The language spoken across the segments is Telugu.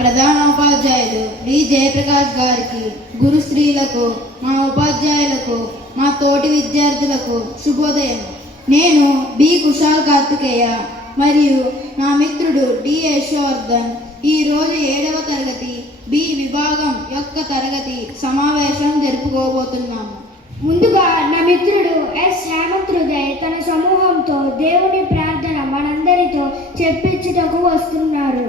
ప్రధానోపాధ్యాయులు డి జయప్రకాష్ గారికి, గురు స్త్రీలకు, మా ఉపాధ్యాయులకు, మా తోటి విద్యార్థులకు శుభోదయం. నేను బి కుశాల్ కార్తికేయ మరియు నా మిత్రుడు డి యశోవర్ధన్ ఈరోజు 7వ తరగతి బి విభాగం యొక్క తరగతి సమావేశం జరుపుకోబోతున్నాము. ముందుగా నా మిత్రుడు ఎస్ హేమంత్ హృదయ్ తన సమూహంతో దేవుని ప్రార్థన మనందరితో చెప్పించుటకు వస్తున్నారు.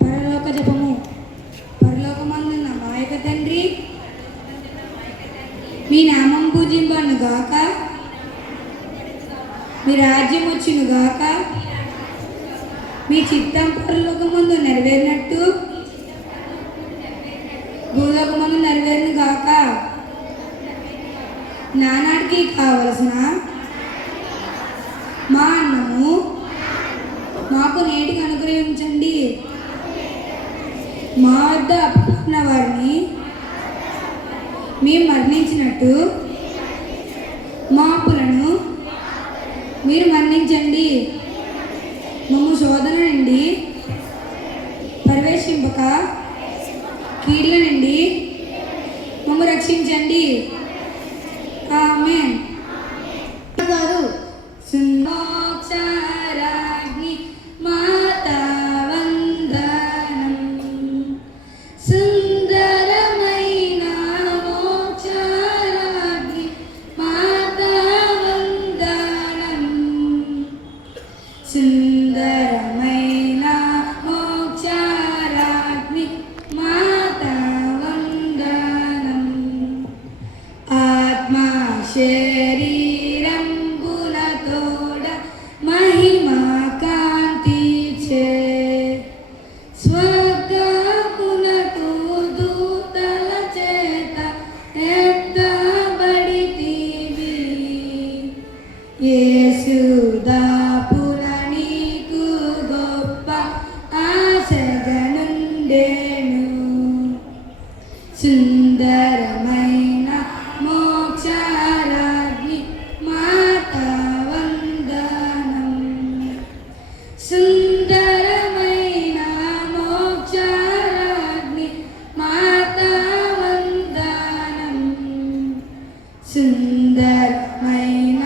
పరలోక జపము. పరలోకమందున్న మా యొక్క తండ్రి, మీ నామం పూజింపను గాక, మీ రాజ్యం వచ్చును గాక, మీ చిత్తం పరలోకమందు నెరవేరినట్టు భూలోకమందు నెరవేరును గాక. నానాటికి కావలసిన మా అన్నము మాకు నేటికి అనుగ్రహించండి. మా వద్ద అప్పున్న వారిని మేము మరణించినట్టు మా అప్పులను మీరు మరణించండి. మమ్ము శోధన నుండి ప్రవేశింపక కీడుల నుండి మమ్ము రక్షించండి. ఆమేన్. సుమోక్షరాజ్ఞి మాతా వందనం, సుందరమైన మోక్షరాజ్ఞి మాతా వందనం, సుందరమైన మోక్షరాజ్ఞి మాతా వందనం. ఆత్మ శరీరం గుణతోడ మహిమా కాంతి చే స్వర్గమునకు దూతల చేత ఎత్తబడితివి. యేసుదాపుల నీకు గొప్ప ఆశగనుండెను, సుందరమైన మోక్షరాజ్ఞి మాతా వందనం, సుందరమైన మోక్షరాజ్ఞి మాతా వందనం, సుందరమైన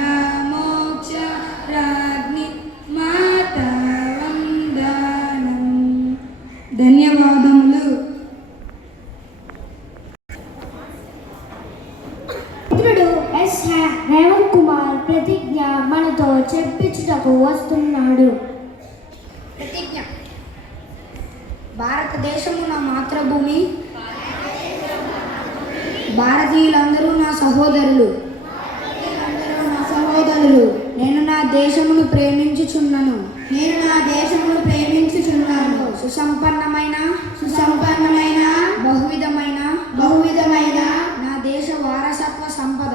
మోక్షరాజ్ఞి మాతా వందనం. ధన్యవాదములు. మిత్రుడు ఎస్ హేమంత్ కుమార్ ప్రతిజ్ఞ మనతో చెప్పించుటకు వస్తున్నాడు. ప్రతిజ్ఞ. భారతదేశము నా మాతృభూమి, భారతీయులందరూ నా సహోదరులు. నేను నా దేశమును ప్రేమించుచున్నాను. సుసంపన్నమైన బహువిధమైన నా దేశ వారసత్వ సంపద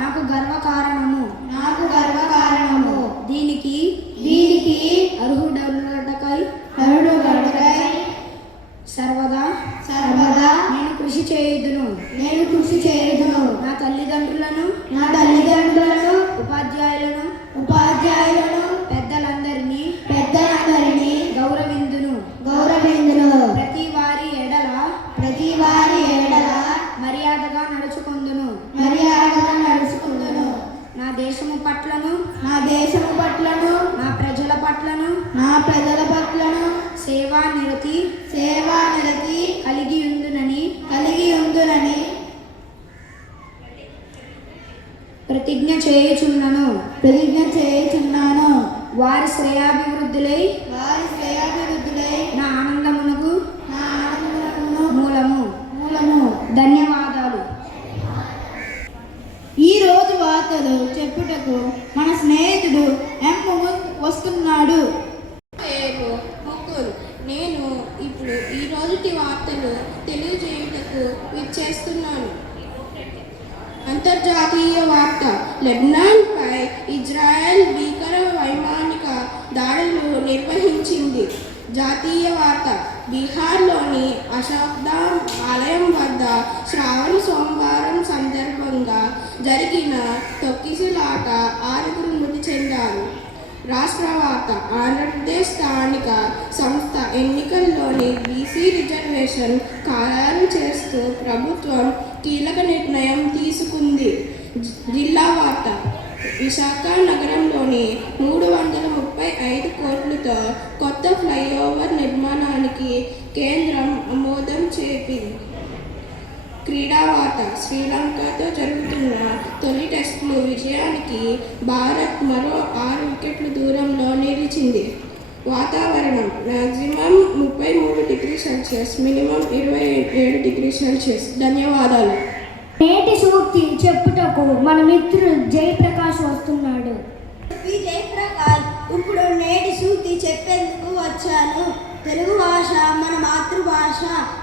నాకు గర్వకారణము. దీనికి అర్హుడగుటకై సర్వదా నేను కృషి చేయుదును. నా తల్లిదండ్రులను ఉపాధ్యాయులను పెద్దలందరినీ గౌరవిందును. ప్రతి వారి ఎడల మర్యాదగా నడుచుకొందును. నా దేశము పట్లను నా ప్రజల పట్లను సేవానిరతి కలిగి ఉందునని ప్రతిజ్ఞ చేయుచున్నాను. వారి శ్రేయాభివృద్ధులై నా ఆనందమునకు మూలము. ధన్యవాదాలు. ఈ రోజు వార్తలు చెప్పుటకు మన స్నేహితుడు ఎం వస్తున్నాడు. పేరు ముగ్గురు. నేను ఇప్పుడు ఈ రోజుటి వార్తలు తెలియజేయుటకు విచ్చేస్తున్నాను. అంతర్జాతీయ వార్త. లెబనాన్పై ఇజ్రాయెల్ భీకర వైమానిక దాడులు నిర్వహించింది. జాతీయ వార్త. బీహార్లోని అశోక్ధామ్ ఆలయం వద్ద శ్రావణ సోమవారం సందర్భంగా జరిగిన తొక్కిసలాట 6 మృతి చెందారు. రాష్ట్ర వార్త. ఆంధ్రప్రదేశ్ స్థానిక సంస్థ ఎన్నికల్లోని బీసీ రిజర్వేషన్ ఖరారు చేస్తూ ప్రభుత్వం కీలక నిర్ణయం తీసుకుంది. జిల్లా వార్త. విశాఖ నగరంలోని 335 కోట్లతో కొత్త ఫ్లైఓవర్ నిర్మాణానికి కేంద్రం ఆమోదం చేపింది. క్రీడా వార్త. శ్రీలంకతో జరుగుతున్న తొలి టెస్టులు విజయానికి భారత్ మరో 6 వికెట్ల దూరంలో నిలిచింది. వాతావరణం. Maximum 33 degree Celsius, minimum 27 degree Celsius. ధన్యవాదాలు. నేటి సూక్తి చెప్పుటకు మన మిత్రుడు జయప్రకాష్ వస్తున్నాడు. జయప్రకాష్, ఇప్పుడు నేటి సూక్తి చెప్పేందుకు వచ్చాను. తెలుగు భాష మన మాతృభాష.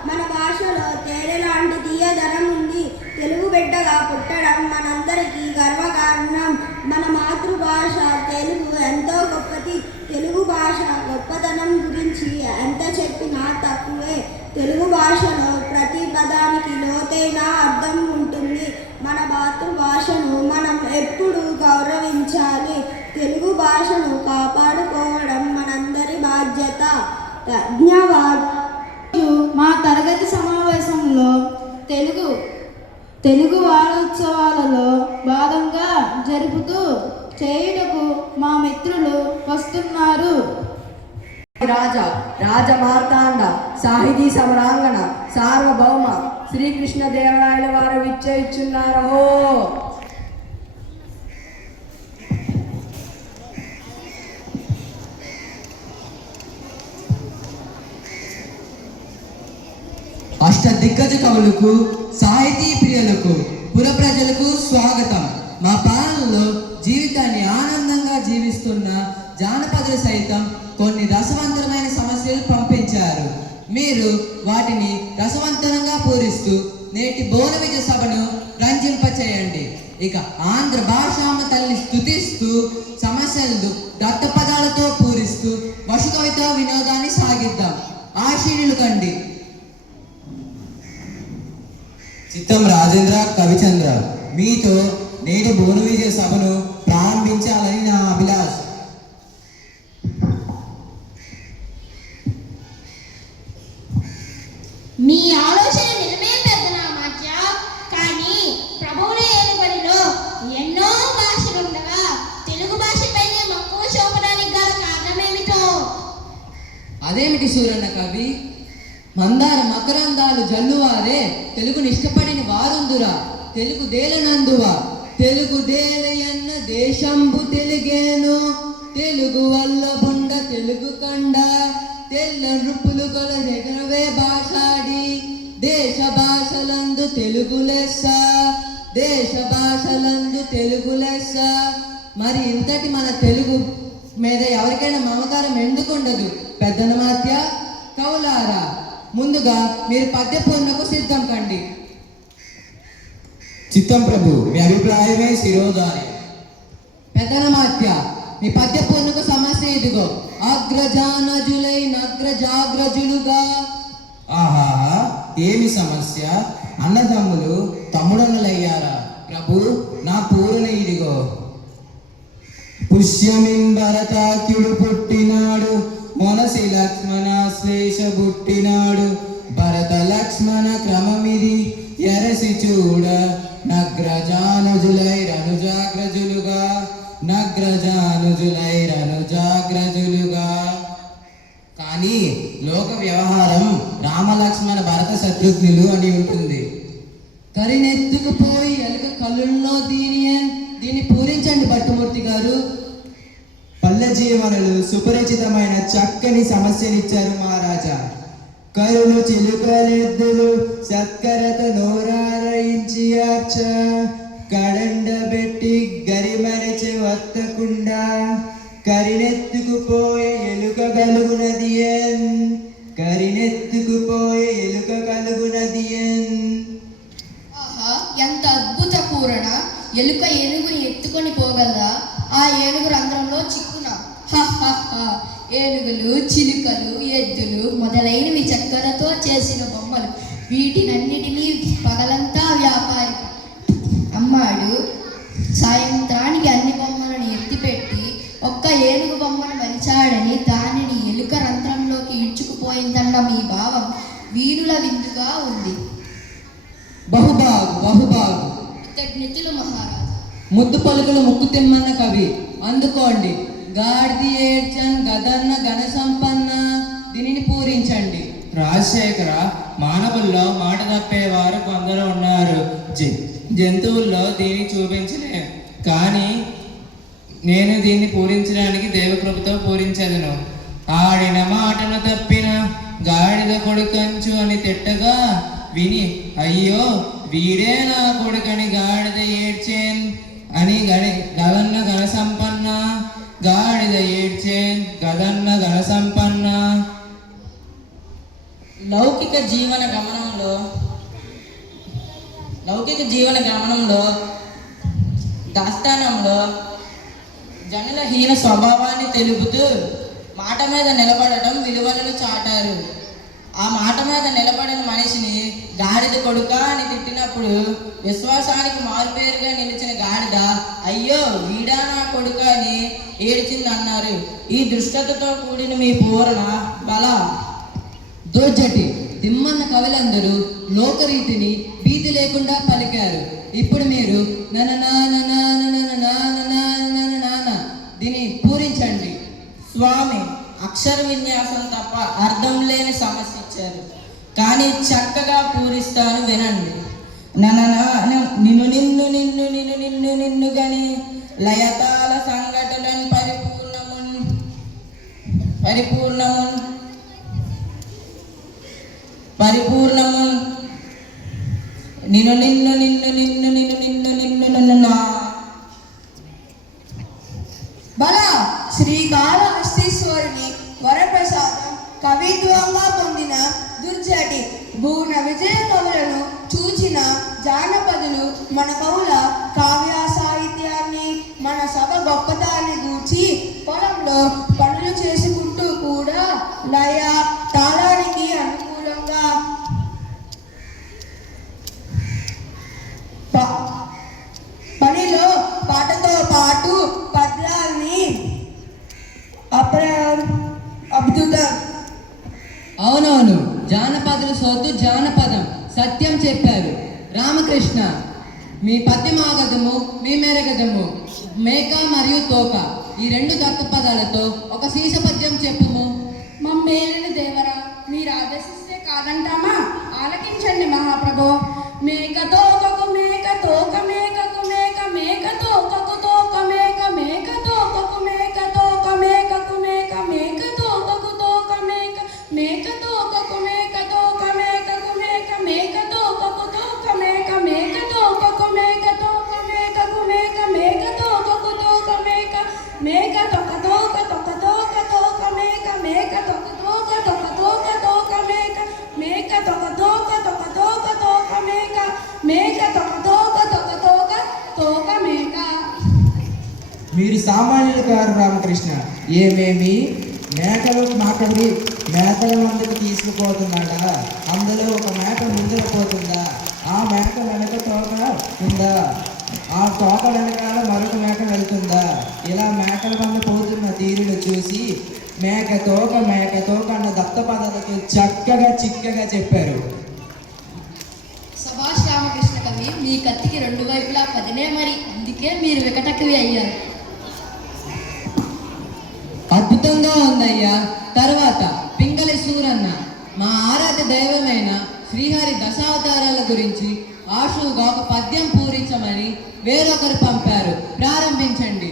మన భాషలో తేనె లాంటి తీయదనం ఉంది. తెలుగు బిడ్డగా పుట్టడం మనందరికీ గర్వకారణం. మన మాతృభాష తెలుగు ఎంతో గొప్పది. తెలుగు భాష గొప్పతనం గురించి ఎంత చెప్పినా తక్కువే. తెలుగు భాషలో ప్రతి పదానికి లోతైన అర్థం ఉంటుంది. మన మాతృభాషను మనం ఎప్పుడూ గౌరవించాలి. తెలుగు భాషను కాపాడుకోవడం మనందరి బాధ్యత. ధన్యవాదాలు. మా తరగతి సమావేశంలో తెలుగు వారోత్సవాలలో భాగంగా జరుపుతూ చేయుటకు మా మిత్రులు వస్తున్నారు. రాజమార్తాండ సాహితీ సమరాంగణ సార్వభౌమ శ్రీకృష్ణదేవరాయల వారు విచ్చేయిచున్నారు. అష్టదిగ్గజ కవులకు, సాహితీ ప్రియులకు, పుర ప్రజలకు స్వాగతం. మా పాలనలో జీవితాన్ని ఆనందంగా జీవిస్తున్న జానపదులు సైతం కొన్ని రసవంతమైన సమస్యలు పంపించారు. మీరు వాటిని రసవంతంగా పూరిస్తూ నేటి బోధ విజయ సభను రంజింపచేయండి. ఇక ఆంధ్ర భాషామ తల్లి స్తుతిస్తూ సమస్యలు దత్తపదాలతో పూరిస్తూ వశు కవిత వినోదాన్ని సాగిద్దాం. ఆశీనులు కండి. చిత్తం రాజేంద్ర కవిచంద్ర, మీతో నేటి బోను విజయ సభను ప్రారంభించాలని నా అభిలాష. మీ ఆలోచన నిజమే పెద్దనామాత్య. కానీ ప్రభువుల ఏలుబడిలో ఎన్నో భాషలుండగా తెలుగు భాషపైనే మక్కువ చూపడానికి గల కారణమేమిటో? అదేమిటి సూరన్న కవి? మందార మకరందాలు జల్లువారే తెలుగుని ఇష్టపడిన వారుందురా. తెలుగు దేలనందువా తెలుగు దేలయన్న దేశంబు తెలుగేను. తెలుగు వల్ల బుండ తెలుగు కండ తెల్ల నృపులు గల జగనవే భాషాడి. దేశ భాషలందు తెలుగు లెస్స, దేశ భాషలందు తెలుగు లెస్స. మరి ఇంతటి మన తెలుగు మీద ఎవరికైనా మమకారం ఎందుకు ఉండదు? పెద్దనమాత్య, కవులారా, ముందుగా మీరు పద్యపూర్ణకు సిద్ధం కండి. చిత్తం ప్రభు, మీ అభిప్రాయమే శిరోధారి. పెద్దనమాత్య, మీ పద్యపూర్ణకు సమస్య ఇదిగో. అగ్రజానజులై నగ్రజాగ్రజులుగా. ఆహాహా, ఏమి సమస్య? అన్నదమ్ములు తమ్ముడన్నలయ్యారా? ప్రభు, నా పూరణ ఇదిగో. పుష్యమింబరతాక్యుడు పుట్టినాడు, మొనసి లక్ష్మణ శ్లేష పుట్టినాడు. భరత లక్ష్మణ క్రమమిది ఎరసి చూడ. నగ్రజానుజులై రనుజాగ్రజులుగా, నగ్రజానుజులై రనుజాగ్రజులుగా. కానీ లోక వ్యవహారం రామలక్ష్మణ భరత శత్రుఘ్నులు అని ఉంటుంది. కరినెత్తుకుపోయి ఎలుక కళ్ళుల్లో దీన్ని పూరించండి భట్టుమూర్తి గారు. పల్లె జీవనులు సుపరిచితమైన చక్కని సమస్యనిచ్చారు మహారాజా. కరులు చిలుకలెద్దులు సత్కరత నోరారయించి ఆర్చ. కడండబెట్టి గరిమరచి వత్తకుండా. కరినెత్తుకుపోయే ఎలుక కలుగునది ఎన్, కరినెత్తుకుపోయే ఎలుక కలుగునది ఎన్. ఆహా, ఎంత అద్భుత పూరణ! ఎలుక ఏనుగుని ఎత్తుకొని పోగలదా? ఆ ఏనుగు రంధ్రంలో చిక్కున. ఏనుగులు, చిలుకలు, ఎద్దులు మొదలైనవి చెక్కలతో చేసిన బొమ్మలు. వీటినన్నిటినీ పగలంతా వ్యాపారి అమ్మాడు. సాయంత్రానికి అన్ని బొమ్మలను ఎత్తిపెట్టి ఒక్క ఏనుగు విందుగా ఉంది. బహుబాగు బహుబాగు. కృతజ్ఞతలు మహారాజా. ముద్దు పలుకులు ముక్కు తిమ్మన్న కవి. అందుకోండి. గాడిది ఏడ్చన్ గదన్న ఘన సంపన్న దీనిని పూరించండి. రాజశేఖర, మానవుల్లో మాట తప్పేవారు కొందరు ఉన్నారు. జంతువుల్లో దీన్ని చూపించలేం. కానీ నేను దీన్ని పూరించడానికి దేవకృపతో పూరించదను. ఆడిన మాటను తప్పిన గాడిద కొడుకంచు అని తిట్టగా విని, అయ్యో వీడే నా కొడుకని గాడిద ఏడ్చేన్ అని గదన్న ఘన సంపన్న. గాడిద ఏడ్చేన్ గదన్న ఘన సంపన్న. లౌకిక జీవన గమనంలో దాస్తానంలో జనుల హీన స్వభావాన్ని తెలుపుతూ మాట మీద నిలబడటం విలువలను చాటారు. ఆ మాట మీద నిలబడిన మనిషిని గాడిద కొడుక అని తిట్టినప్పుడు విశ్వాసానికి మారుపేరుగా నిలిచిన గాడిద అయ్యో వీడా నా కొడుక అని ఏడ్చిందన్నారు. ఈ దుష్టతతో కూడిన మీ పూరణ బల దోజటి తిమ్మన్న కవులందరూ లోకరీతిని భీతి లేకుండా పలికారు. ఇప్పుడు మీరు దీన్ని పూరించండి. స్వామి అక్షర విన్యాసం తప్ప అర్థం లేని సమస్య ఇచ్చారు, కానీ చక్కగా పూరిస్తాను వినండి. నిన్ను నిన్ను నిన్ను నిన్ను నిన్ను నిన్ను గని లయతాల సంఘటనలను పరిపూర్ణమున్ నిన్ను నిన్ను నిన్ను నిన్ను నిన్ను నిన్ను నిన్ను నిన్ను నా బల శ్రీకాళహస్తీశ్వరుని వరప్రసాదం కవిత్వంగా పొందిన దుర్జటి భువన విజయ కవులను చూచిన జానపదులు మన కవుల కావ్య సాహిత్యాన్ని, మన సభ గొప్పతాన్ని గూర్చి పొలంలో పనులు చేసుకుంటూ కూడా లయ తాళానికి అనుకూలంగా పనిలో పాటతో పాటు పద్యాల్ని అద్భుతం. అవునవును, జానపదులు సోతు జానపదం సత్యం చెప్పారు. రామకృష్ణ, మీ పద్యమాగదము మీ మెరగదము మేక మరియు తోక ఈ రెండు దత్త పదాలతో ఒక సీస పద్యం చెప్పుము. మమ్మేలిన దేవరా, మీరు ఆదేశిస్తే కాదంటామా? ఆలకించండి మహాప్రభో. మేక తోకకు మేక తోక మేకకు మేక మేక తోకకు తోక మేక మేక తోకకు మేక తోక మేకకు మేక మేక తోకకు తోక మేక మేక తోకకు మేక తోక మేకకు మేక మేక తోకకు తోక మేక మేక తోకకు మేక తోక మేకకు మేక మేక తోకకు తోక మేక మేక తోక తోక తోక తోక తోక మేక మేక తోక తోక తోక తోక తోక మేక మేక తోక తోక తోక తోక తోక మేక మేక తోక తోక తోక తోక తోక మేక. మీరు సామాన్యులు కారు రామకృష్ణ. ఏమేమి మేకలు మాకడి మేకల మందుకు తీసుకుపోతున్నాడా? అందులో ఒక మేక ముందుకు పోతుందా? ఆ మేక వెనక తోక ఉందా? ఆ తోక వెనకాల మరొక మేక వెళ్తుందా? ఇలా మేకల మంద పోతున్న తీరును చూసి మేక తోక అన్న దత్త పదాలతో చిక్కగా చెప్పారు. సభాష్ రామకృష్ణ కవి, మీ కత్తికి రెండు వైపులా పదినే మరి, అందుకే మీరు వికటకవి అయ్యారు. అద్భుతంగా ఉందయ్యా. తర్వాత పింగళి సూరన్న, మా ఆరాధ్య దైవమైన శ్రీహరి దశావతారాల గురించి ఆశువుగా ఒక పద్యం పూరించమని వేరొకరు పంపారు. ప్రారంభించండి.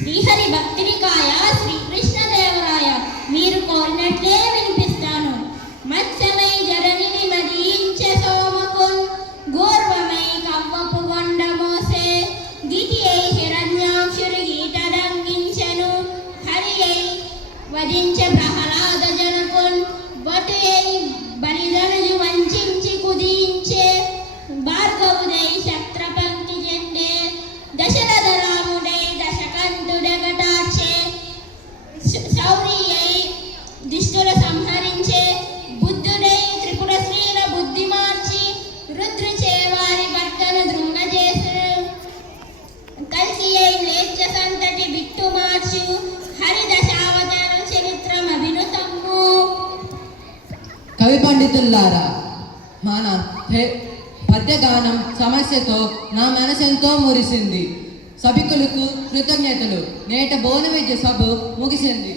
శ్రీహరి భక్తినికాయ శ్రీకృష్ణదేవరాయ, మీరు కోరినట్లే వినిపిస్తాను. మత్స్యమై జరనిని మదించే సోమకున్, గూర్వమై కవ్వపు గొండ మోసే, గిటి అయి హిరణ్యాక్షురి గీత దంగించెను, హరి అయి వధించే ప్రహ్లాద జనకున్, బటు అయి బలిదనుజు వంచించి కుదించే, భార్గవుదై శక్ర పంక్తి చెందే, దశరథ రాముడై దశకంఠుడగటాక్షే, శౌరి అయి దిష్టుల విద్యార్థులారా, మన పద్యగానం సమస్యతో నా మనసెంతో మురిసింది. సభికులకు కృతజ్ఞతలు. నేట బోన విద్య సభ ముగిసింది.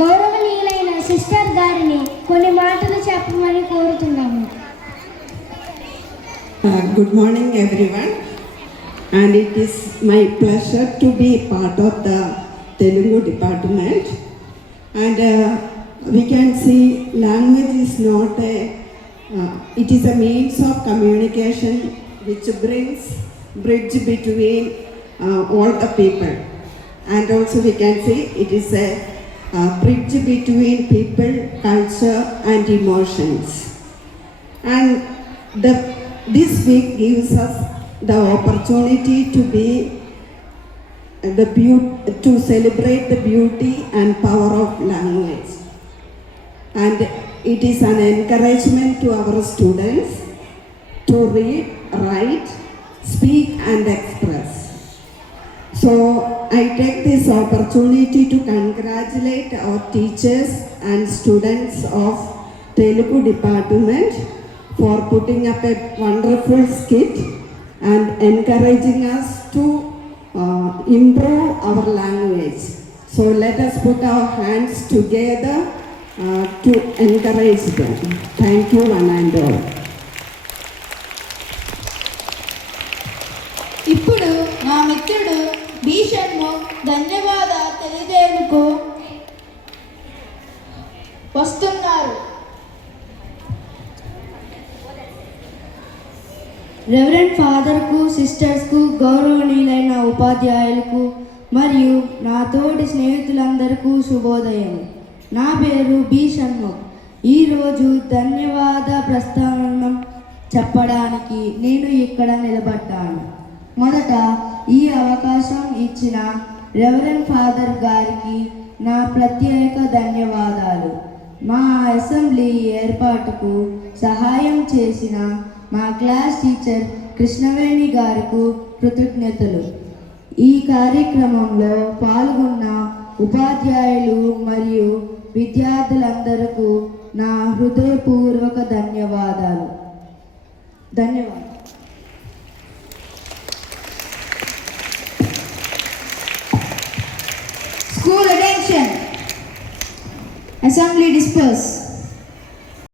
గౌరవనీయులైన సిస్టర్ గారిని కొన్ని మాటలు చెప్పమని కోరుతున్నాము. Good morning, everyone. And it is my pleasure to be part of the Telugu department. And we can see language is not it is a means of communication which brings bridge between all the people. And also we can see it is a bridge between people, culture and emotions. And this week gives us the opportunity to celebrate the beauty and power of language. And it is an encouragement to our students to read, write, speak and express. So I take this opportunity to congratulate our teachers and students of Telugu department for putting up a wonderful skit and encouraging us to improve our language. So let us put our hands together to encourage them. Thank you one and all. ఇప్పుడు మా మిత్రుడు బి షణ్ముఖ్ ధన్యవాద తెలియజేందుకు వస్తున్నారు. రెవరెండ్ ఫాదర్కు, సిస్టర్స్కు, గౌరవనీయులైన ఉపాధ్యాయులకు మరియు నా తోటి స్నేహితులందరికీ శుభోదయం. నా పేరు బి షణ్ముఖ్. ఈరోజు ధన్యవాద ప్రస్తావన చెప్పడానికి నేను ఇక్కడ నిలబడ్డాను. మొదట ఈ అవకాశం ఇచ్చిన రెవరెండ్ ఫాదర్ గారికి నా ప్రత్యేక ధన్యవాదాలు. మా అసెంబ్లీ ఏర్పాటుకు సహాయం చేసిన మా క్లాస్ టీచర్ కృష్ణవేణి గారికి కృతజ్ఞతలు. ఈ కార్యక్రమంలో పాల్గొన్న ఉపాధ్యాయులు మరియు విద్యార్థులందరికీ నా హృదయపూర్వక ధన్యవాదాలు. School attention. Assembly disperse.